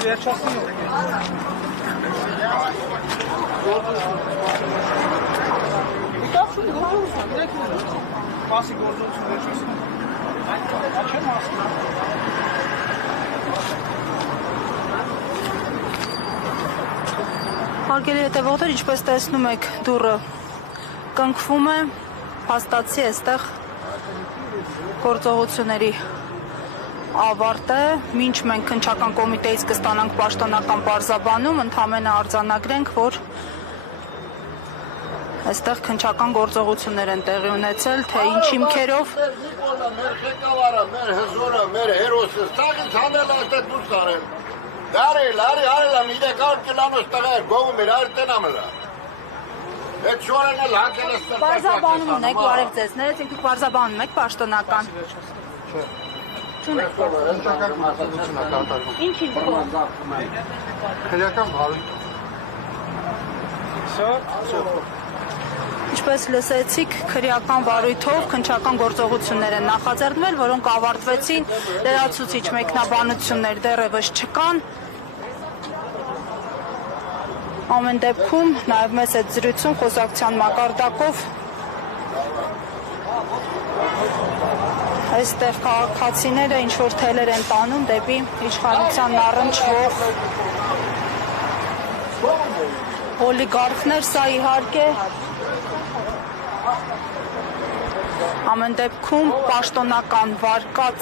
Ասի վերջացնի Մասի գործողություն վերջացնի Չեմ ասում Հարգելի հետևողներ, ինչպես տեսնում եք, դուռը կնքվում է, փաստացի այստեղ գործողությունների ավարտ է, մինչ մենք քննչական կոմիտեից կստանանք պաշտոնական պարզաբանում, ընդամենը արձանագրենք, որ այստեղ քննչական գործողություններ են տեղի ունեցել, թե ինչ հիմքերով Մեր ղեկավարը, մեր հզորը, մեր հերոսը, սաղից հանել այստեղ դուրս արել Լարի, արել եմ 300 կիլոմետր տղեր, գողում էր, այր տնամելա Այդ շորեն էլ հակել է սրտակակ Պարզաբանում ունեք, բարև ձեզ, ներեց ինք պարզաբանում եք պաշտոնական Չունեք Ինչ հիմքով Քրեական վարույթ Ինչպես լսեցիք, քրեական վարույթով քննչական գործողություններ են նախաձեռնվել, որոնք ավարտվեցին, լրացուցիչ մեկնաբանություններ դեռևս չկան Ամեն դեպքում, նաև մեզ այդ զրույցում խոսակցության մակարդակով այստեղ քաղաքացիները ինչ-որ թելեր են տանում դեպի իշխանության առնչվող օլիգարխներ, սա իհարկե ամեն դեպքում պաշտոնական վարկած